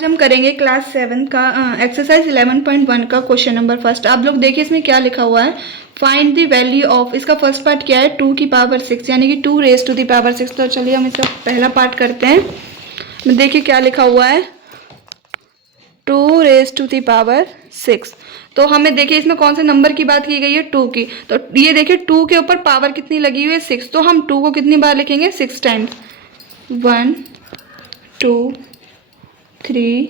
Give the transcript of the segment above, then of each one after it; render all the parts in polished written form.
आज हम करेंगे क्लास 7 का एक्सरसाइज 11.1 का क्वेश्चन नंबर फर्स्ट। आप लोग देखिए इसमें क्या लिखा हुआ है, फाइंड द वैल्यू ऑफ। इसका फर्स्ट पार्ट क्या है, 2 की पावर 6 यानी कि 2 रेज टू द पावर 6। तो चलिए हम इसका पहला पार्ट करते हैं। देखिए क्या लिखा हुआ है, 2 रेज टू द पावर 6। तो हमें देखिए इसमें कौन से नंबर की बात की गई है, 2 की। तो ये देखिए 2 के ऊपर पावर कितनी लगी हुई है, 6। तो हम 2 को कितनी बार लिखेंगे, 6 टाइम्स। 1 2 3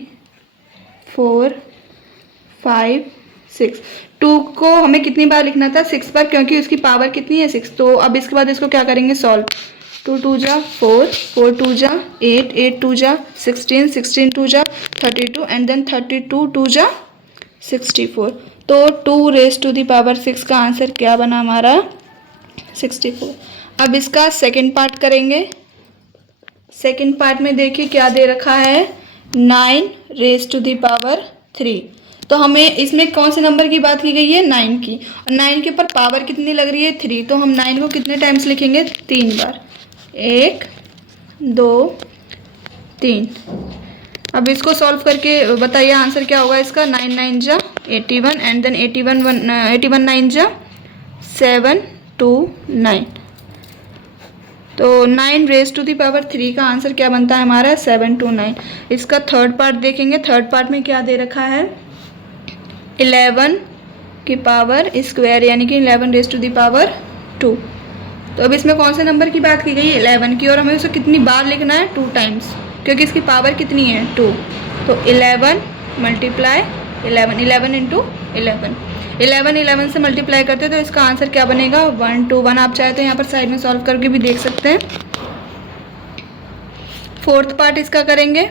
4 5 6। 2 को हमें कितनी बार लिखना था, 6 बार, क्योंकि उसकी पावर कितनी है, 6। तो अब इसके बाद इसको क्या करेंगे, सॉल्व। 2 2 जा 4, 4 2 जा 8, 8 2 जा 16, 16 2 जा 32 एंड देन 32 2 जा 64। तो 2 रेज टू द पावर 6 का आंसर क्या बना हमारा, 64। अब इसका सेकेंड पार्ट करेंगे। सेकेंड पार्ट में देखिए क्या दे रखा है, 9 रेज टू द पावर 3। तो हमें इसमें कौन से नंबर की बात की गई है, 9 की। और 9 के ऊपर पावर कितनी लग रही है, 3। तो हम 9 को कितने टाइम्स लिखेंगे, 3 बार। 1 2 3। अब इसको सॉल्व करके बताइए आंसर क्या होगा इसका। 9 9 जा 81 एंड देन 81 9 जा 7 2 9। तो 9 रेज टू द पावर 3 का आंसर क्या बनता है हमारा, 7 2 9। इसका थर्ड पार्ट देखेंगे। थर्ड पार्ट में क्या दे रखा है, 11 की पावर स्क्वायर यानी कि 11 रेज टू द पावर 2। तो अब इसमें कौन से नंबर की बात की गई है, 11 की। और हमें उसे कितनी बार लिखना है, 2 टाइम्स, क्योंकि इसकी पावर कितनी है, 2। तो 11 मल्टीप्लाई 11, 11 इंटू 11, 11 11 से मल्टीप्लाई करते हैं तो इसका आंसर क्या बनेगा, 1 2 1। आप चाहे तो यहाँ पर साइड में सॉल्व करके भी देख सकते हैं। फोर्थ पार्ट इसका करेंगे।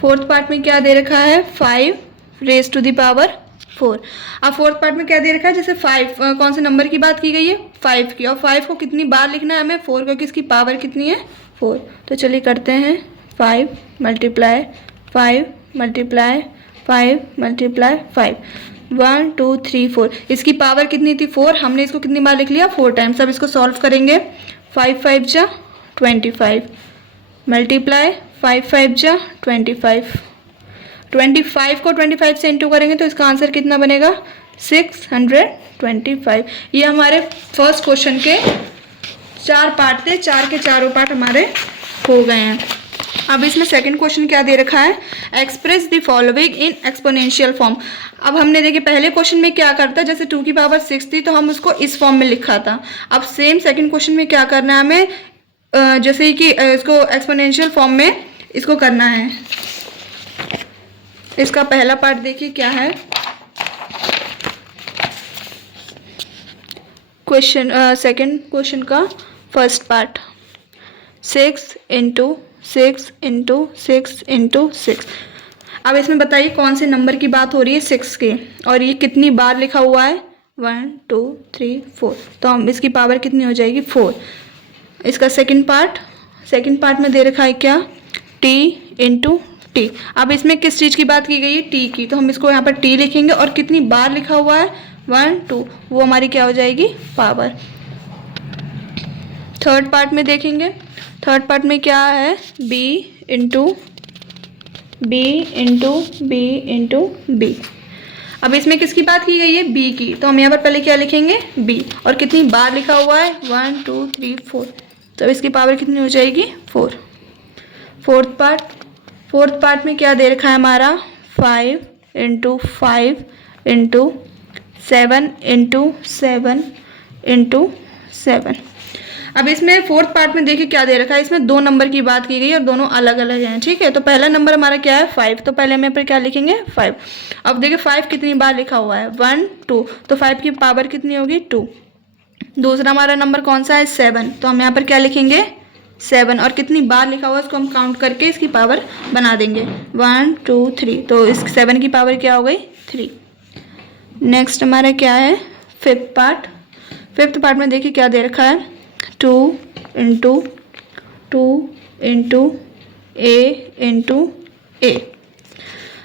फोर्थ पार्ट में क्या दे रखा है, 5 रेज टू द पावर 4। अब फोर्थ पार्ट में क्या दे रखा है, जैसे 5 कौन से नंबर की बात की गई है, 5 की। और 5 को कितनी बार लिखना है हमें, 4, क्योंकि इसकी पावर कितनी है, 4। तो चलिए करते हैं, 5 मल्टीप्लाई 5 मल्टीप्लाई 5 मल्टीप्लाई 5, 1 2 3 4। इसकी पावर कितनी थी, 4। हमने इसको कितनी बार लिख लिया, 4 टाइम्स। अब इसको सॉल्व करेंगे। 5 5 जा 25 मल्टीप्लाई 5 5 जा 25, 25 को 25 से इंटू करेंगे तो इसका आंसर कितना बनेगा, 625। ये हमारे फर्स्ट क्वेश्चन के 4 पार्ट थे, 4 के चारों पार्ट हमारे हो गए हैं। अब इसमें सेकंड क्वेश्चन क्या दे रखा है, express the following in exponential form. अब हमने देखिए पहले क्वेश्चन में क्या करता, जैसे 2 की पावर 6 थी तो हम उसको इस फॉर्म में लिखा था। अब सेम सेकंड क्वेश्चन में क्या करना है हमें, जैसे कि इसको एक्सपोनेंशियल फॉर्म में इसको करना है। इसका पहला पार्ट देखिए क्या है, क्वेश्चन सेकंड क्वेश्चन का first part, 6 into 6 into 6 into 6। अब इसमें बताइए कौन से नंबर की बात हो रही है, 6 की। और ये कितनी बार लिखा हुआ है, 1 2 3 4। तो हम इसकी पावर कितनी हो जाएगी, 4। इसका सेकंड पार्ट में दे रखा है क्या, t इंटू टी। अब इसमें किस चीज़ की बात की गई है, टी की। तो हम इसको यहाँ पर टी लिखेंगे और कितनी बार लिखा हुआ है, 1 2, वो हमारी क्या हो जाएगी, पावर। थर्ड पार्ट में देखेंगे। थर्ड पार्ट में क्या है, b into B into B into B. अब इसमें किसकी बात की गई है, b की। तो हम यहाँ पर पहले क्या लिखेंगे, b। और कितनी बार लिखा हुआ है, 1 2 3 4। तो इसकी पावर कितनी हो जाएगी, 4। फोर्थ पार्ट में क्या दे रखा है हमारा, 5 इंटू 5 इंटू 7 इंटू 7 इंटू 7। अब इसमें फोर्थ पार्ट में देखिए क्या दे रखा है, इसमें 2 नंबर की बात की गई है और दोनों अलग अलग हैं, ठीक है। तो पहला नंबर हमारा क्या है, 5। तो पहले हम यहाँ पर क्या लिखेंगे, 5। अब देखिए 5 कितनी बार लिखा हुआ है, 1 2। तो 5 की पावर कितनी होगी, 2। दूसरा हमारा नंबर कौन सा है, 7। तो हम यहाँ पर क्या लिखेंगे, 7। और कितनी बार लिखा हुआ है उसको हम काउंट करके इसकी पावर बना देंगे, 1 2 3। तो इस 7 की पावर क्या हो गई, 3। नेक्स्ट हमारा क्या है, फिफ्थ पार्ट में देखिए क्या दे रखा है, 2 इंटू 2 इंटू ए इंटू ए।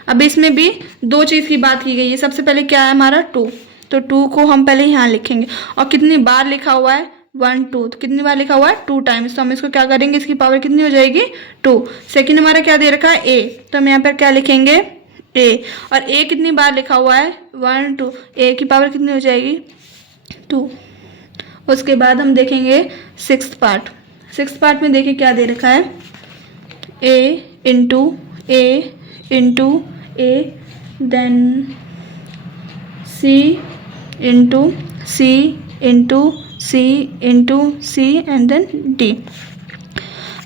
अब इसमें भी 2 चीज़ की बात की गई है। सबसे पहले क्या है हमारा, 2। तो 2 को हम पहले यहाँ लिखेंगे और कितनी बार लिखा हुआ है, 1 2, तो कितनी बार लिखा हुआ है 2 टाइम्स, तो हम इसको क्या करेंगे, इसकी पावर कितनी हो जाएगी 2। सेकंड हमारा क्या दे रखा है a, तो हम यहाँ पर क्या लिखेंगे a, और a कितनी बार लिखा हुआ है 1 2, a की पावर कितनी हो जाएगी 2। उसके बाद हम देखेंगे सिक्स्थ पार्ट में देखिए क्या दे रखा है a into a then c into c and then d।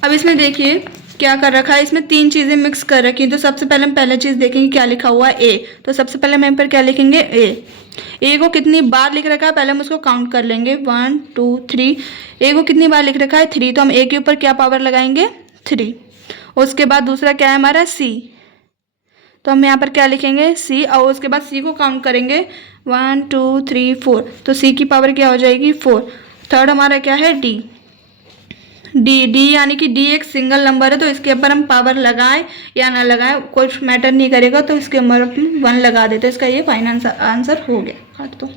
अब इसमें देखिए क्या कर रखा है, इसमें 3 चीज़ें मिक्स कर रखी हैं। तो सबसे पहले हम पहले चीज़ देखेंगे क्या लिखा हुआ है a, तो सबसे पहले हम यहाँ पर क्या लिखेंगे a को कितनी बार लिख रखा है पहले हम उसको काउंट कर लेंगे 1 2 3। a को कितनी बार लिख रखा है 3, तो हम a के ऊपर क्या पावर लगाएंगे 3। उसके बाद दूसरा क्या है हमारा c, तो हम यहाँ पर क्या लिखेंगे c, और उसके बाद c को काउंट करेंगे 1 2 3 4, तो c की पावर क्या हो जाएगी 4। थर्ड हमारा क्या है d यानी कि d एक सिंगल नंबर है, तो इसके ऊपर हम पावर लगाएं या ना लगाएं कुछ मैटर नहीं करेगा, तो इसके ऊपर 1 लगा देते, इसका ये फाइनल आंसर हो गया। काट दो।